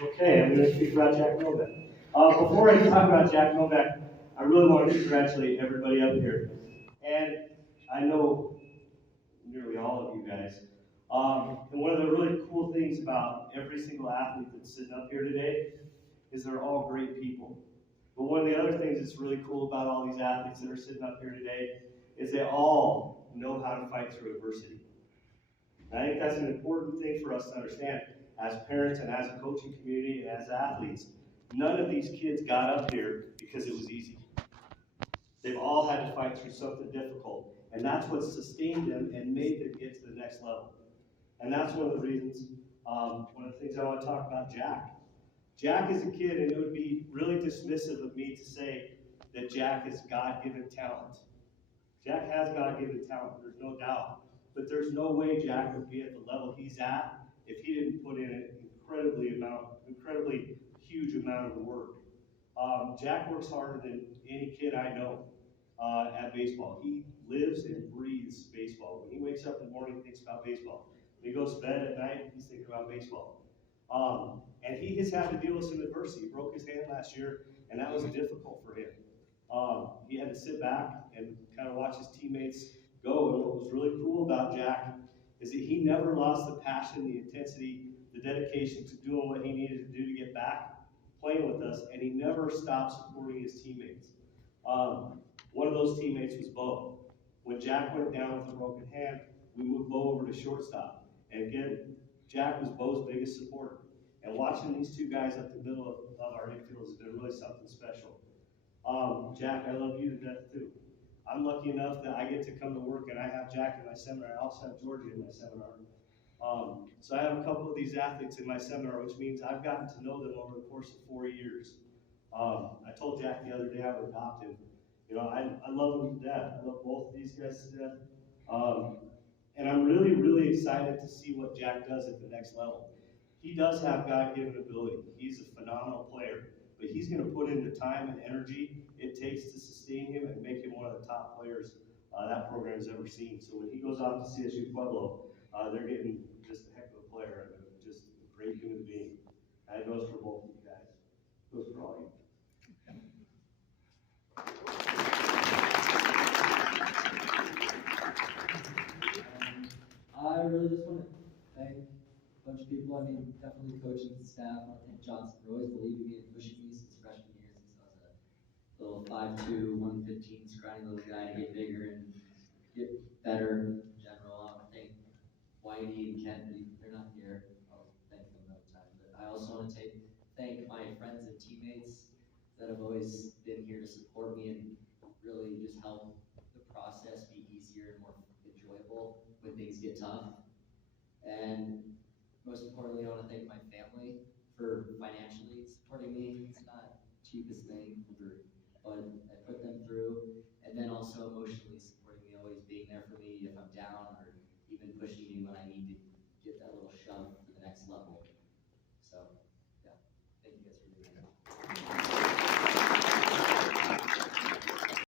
Okay, I'm going to speak about Jack Novak. Before I talk about Jack Novak, I really want to congratulate everybody up here. And I know nearly all of you guys. And one of the really cool things about every single athlete that's sitting up here today is they're all great people. But one of the other things that's really cool about all these athletes that are sitting up here today is they all know how to fight through adversity. And I think that's an important thing for us to understand as parents and as a coaching community and as athletes. None of these kids got up here because it was easy. They've all had to fight through something difficult. And that's what sustained them and made them get to the next level. And that's one of the reasons, one of the things I want to talk about Jack. Jack is a kid, and it would be really dismissive of me to say that Jack is God-given talent. Jack has God-given talent, there's no doubt. But there's no way Jack would be at the level he's at if he didn't put in an incredibly huge amount of work. Jack works harder than any kid I know at baseball. He lives and breathes baseball. When he wakes up in the morning, he thinks about baseball. When he goes to bed at night, he's thinking about baseball. And he has had to deal with some adversity. He broke his hand last year, and that was difficult for him. He had to sit back and kind of watch his teammates go. And what was really cool about Jack is that he never lost the passion, the intensity, the dedication to doing what he needed to do to get back playing with us, and he never stopped supporting his teammates. One of those teammates was Bo. When Jack went down with a broken hand, we moved Bo over to shortstop. And again, Jack was Bo's biggest supporter. And watching these two guys up the middle of our infield has been really something special. Jack, I love you to death too. I'm lucky enough that I get to come to work and I have Jack in my seminar. I also have Georgie in my seminar. So I have a couple of these athletes in my seminar, which means I've gotten to know them over the course of 4 years. I told Jack the other day I would adopt him. You know, I love them to death. I love both of these guys to death. And I'm really, really excited to see what Jack does at the next level. He does have God-given ability. He's a phenomenal player, but he's going to put in the time and energy it takes to sustain him and make him one of the top players that program has ever seen. So when he goes off to CSU Pueblo, they're getting just a heck of a player and just a great human being. And it goes for both of you guys. It goes for all you. I really just want to thank a bunch of people. I mean, definitely coaching staff. I want to thank Johnson for always believing me and pushing me since freshman year, since I was a little 5'2", 115 scrawny little guy to get bigger and get better in general. I want to thank Whitey and Kennedy. They're not here. I'll thank them another time. But I also want to thank my friends and teammates that have always been here to support me and really just help the process be easier and more enjoyable when things get tough. And most importantly, I want to thank my family for financially supporting me. It's not the cheapest thing, but I put them through. And then also emotionally supporting me, always being there for me if I'm down or even pushing me when I need to get that little shove for the next level.